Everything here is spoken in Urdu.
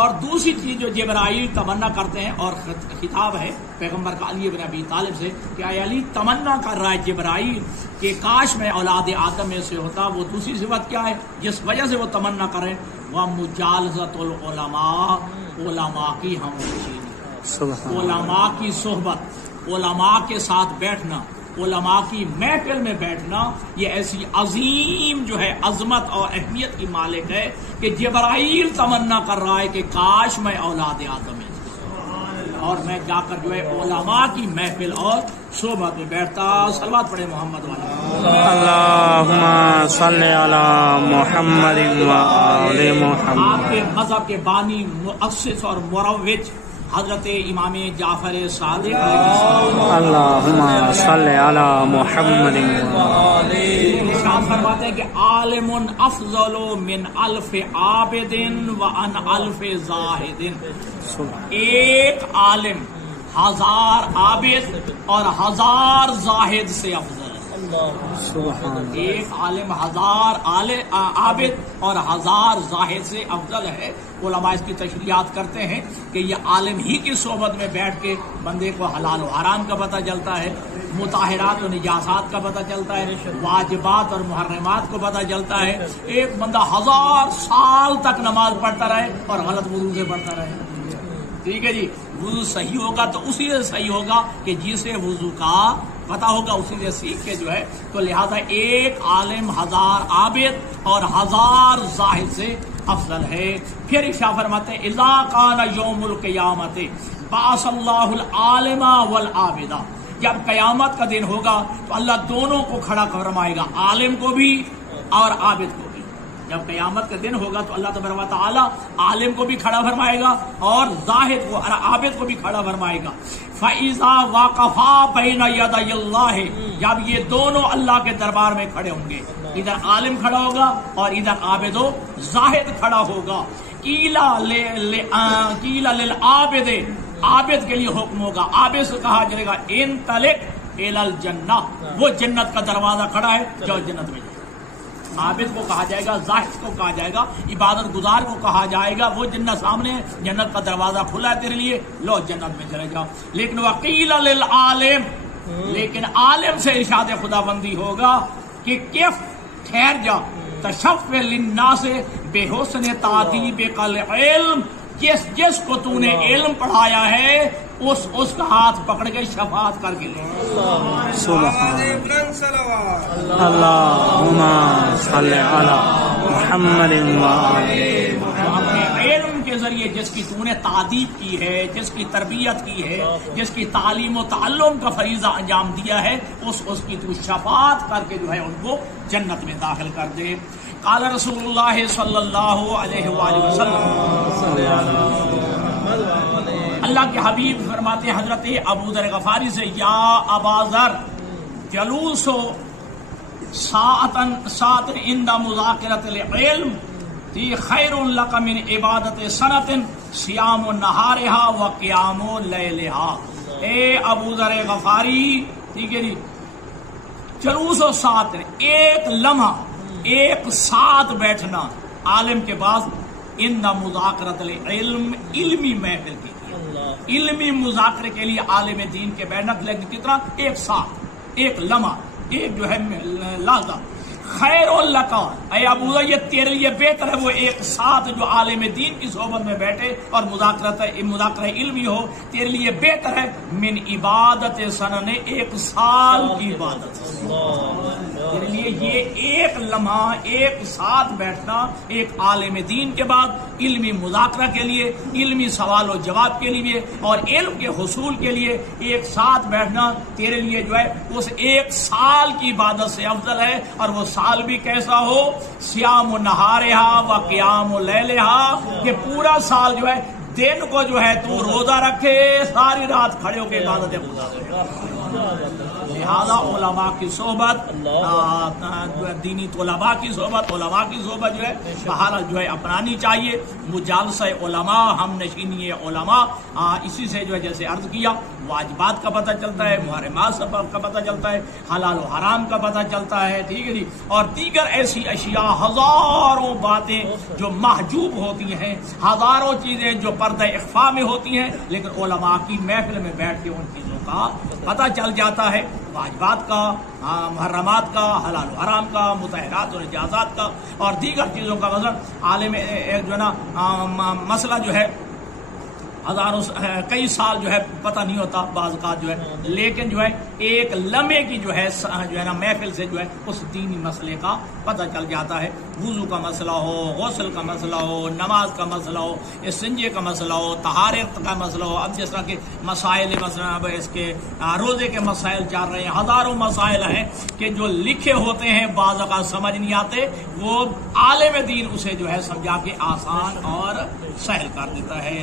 اور دوسری چیز جو جبرائیل تمنا کرتے ہیں اور خطاب ہے پیغمبر کا علی بن ابی طالب سے کہ اے علی تمنا کر رہا ہے جبرائیل کہ کاش میں اولاد آدم میں سے ہوتا. وہ دوسری صفت کیا ہے جس وجہ سے وہ تمنا کریں؟ وہ مجالسۃ العلماء، علماء کی ہمنشینی، علماء کی صحبت، علماء کے ساتھ بیٹھنا، علماء کی محفل میں بیٹھنا. یہ ایسی عظیم جو ہے عظمت اور اہمیت کی مالک ہے کہ جبرائیل تمنا کر رہا ہے کہ کاش میں اولاد آدم میں اور میں جا کر جو ہے علماء کی محفل اور صحبت میں بیٹھتا. صلوات پڑھے محمد والے. اللہم صلی علی محمد و آل محمد. آپ کے مذہب کے بانی، مؤسس اور مروج حضرت امام جعفر صادق اللہم صلی علی محمد. ارشاد فرماتے ہیں کہ عالم افضل من الف عابد و ان الف زاہد. ایک عالم ہزار عابد اور ہزار زاہد سے افضل ہے. ایک عالم ہزار عابد اور ہزار زاہد سے افضل ہے. علماء اس کی تشریحات کرتے ہیں کہ یہ عالم ہی کی صحبت میں بیٹھ کے بندے کو حلال و حرام کا پتہ چلتا ہے، مطہرات و نجاسات کا پتہ چلتا ہے، واجبات اور محرمات کو پتہ چلتا ہے. ایک بندہ 1000 سال تک نماز پڑھتا رہے اور غلط وضو سے پڑھتا رہے. ٹھیک ہے جی، وضو صحیح ہوگا تو اسی سے صحیح ہوگا کہ جسے وضو کا پتہ ہوگا اسی سے سیکھ کے جو ہے. تو لہذا ایک عالم 1000 عابد اور 1000 زاہد سے افضل ہے. پھر ارشاد فرماتے ہیں اذا کان یوم القیامت بعث اللہ العالم والعابد. جب قیامت کا دن ہوگا تو اللہ دونوں کو کھڑا فرمائے گا، عالم کو بھی اور عابد کو بھی. جب قیامت کا دن ہوگا تو اللہ تبارک و تعالی عالم کو بھی کھڑا فرمائے گا اور زاہد کو اور عابد کو بھی کھڑا فرمائے گا. فَإِذَا وَقَفَا بَيْنَ يَدَيِ اللَّهِ. جب یہ دونوں اللہ کے دربار میں کھڑے ہوں گے، ادھر عالم کھڑا ہوگا اور ادھر عابد و زاہد کھڑا ہوگا. قِيلَ لِلْعَابِدِ. عابد کے لیے حکم ہوگا، عابد سے کہا جائے گا انطلق إِلَى الْجَنَّةِ. وہ جنت کا دروازہ کھڑا ہے، جاؤ جنت میں جاؤ. عابد کو کہا جائے گا، زاہد کو کہا جائے گا، عبادت گزار کو کہا جائے گا وہ جنت سامنے ہے، جنت کا دروازہ کھلا ہے تیرے لیے، لو جنت میں چلے جاؤ. لیکن وقیل للعالم، لیکن عالم سے ارشاد خدا بندی ہوگا کہ کیف ٹھہر جا تشف للناس بے حسن تعدیب قل علم. جس کو تو نے علم پڑھایا ہے اس کا ہاتھ پکڑ کے شفاعت کر کے لے. اللہم صلی علی محمد و آل. اپنے علم کے ذریعے جس کی تو نے تعدیب کی ہے، جس کی تربیت کی ہے، جس کی تعلیم و تعلم کا فریضہ انجام دیا ہے، اس کی تو شفاعت کر کے جو ہے ان کو جنت میں داخل کر دے. قال رسول اللہ صلی اللہ علیہ وآلہ وسلم. اللہ کے حبیب فرماتے ہیں حضرت ابو ذر غفاری سے، یا ابا ذر جلوس ساعۃ عند مذاکرۃ العلم خیر لک من عبادت سنۃ صیام نہارها و قیام لیلها. اے ابو ذر غفاری، ٹھیک ہے جی، جلوس و ساعت، ایک لمحہ، ایک ساتھ بیٹھنا عالم کے پاس، ان مذاکرۃ العلم، علمی محفل کی، علمی مذاکرے کے لیے عالم دین کے بیٹھنا، لیکن کتنا؟ ایک ساتھ، ایک لمحہ، ایک جو ہے لحظہ. خیر لک، اے ابو ذر یہ تیرے لیے بہتر ہے وہ ایک ساتھ جو عالم دین کی صحبت میں بیٹھے اور مذاکرہ علمی ہو، تیرے لیے بہتر ہے من عبادت سنن، ایک سال کی عبادت. تیرے لیے یہ ایک لمحہ، ایک ساتھ بیٹھنا ایک عالم دین کے بعد علمی مذاکرہ کے لیے، علمی سوال و جواب کے لیے اور علم کے حصول کے لیے ایک ساتھ بیٹھنا تیرے لیے جو ہے اس ایک سال کی عبادت سے افضل ہے. اور وہ سال بھی کیسا ہو؟ صیام نہارہا و قیام لیلہا، کہ پورا سال جو ہے دن کو جو ہے تو روزہ رکھے، ساری رات کھڑے ہو کے عبادت خدا. لہذا علماء کی صحبت، دینی طلباء کی صحبت، علماء کی صحبت جو ہے بہرحال جو ہے اپنانی چاہیے. مجالسہ علماء، ہم نشینی علماء، اسی سے جو ہے جیسے عرض کیا واجبات کا پتہ چلتا ہے، محرمات کا پتہ چلتا ہے، حلال و حرام کا پتہ چلتا ہے، ٹھیک ہے جی. اور دیگر ایسی اشیاء، ہزاروں باتیں جو محجوب ہوتی ہیں، ہزاروں چیزیں جو پردہ اخفا میں ہوتی ہیں، لیکن علماء کی محفل میں بیٹھ کے ان چیزوں کا پتہ چل جاتا ہے، واجبات کا، محرمات کا، حلال و حرام کا، مطہرات اور نجاسات کا اور دیگر چیزوں کا. مثلا عالم ایک جو ہے نا مسئلہ جو ہے ہزاروں کئی سال جو ہے پتہ نہیں ہوتا بعض کا جو ہے، لیکن جو ہے ایک لمحے کی جو ہے نا محفل سے جو ہے اس دینی مسئلے کا پتہ چل جاتا ہے. وضو کا مسئلہ ہو، غسل کا مسئلہ ہو، نماز کا مسئلہ ہو، استنجے کا مسئلہ ہو، طہارت کا مسئلہ ہو. اب جس طرح کے مسائل مثلا اب اس کے روزے کے مسائل چل رہے ہیں، ہزاروں مسائل ہیں کہ جو لکھے ہوتے ہیں بعض اوقات سمجھ نہیں آتے، وہ عالم دین اسے جو ہے سمجھا کے آسان اور سہل کر دیتا ہے.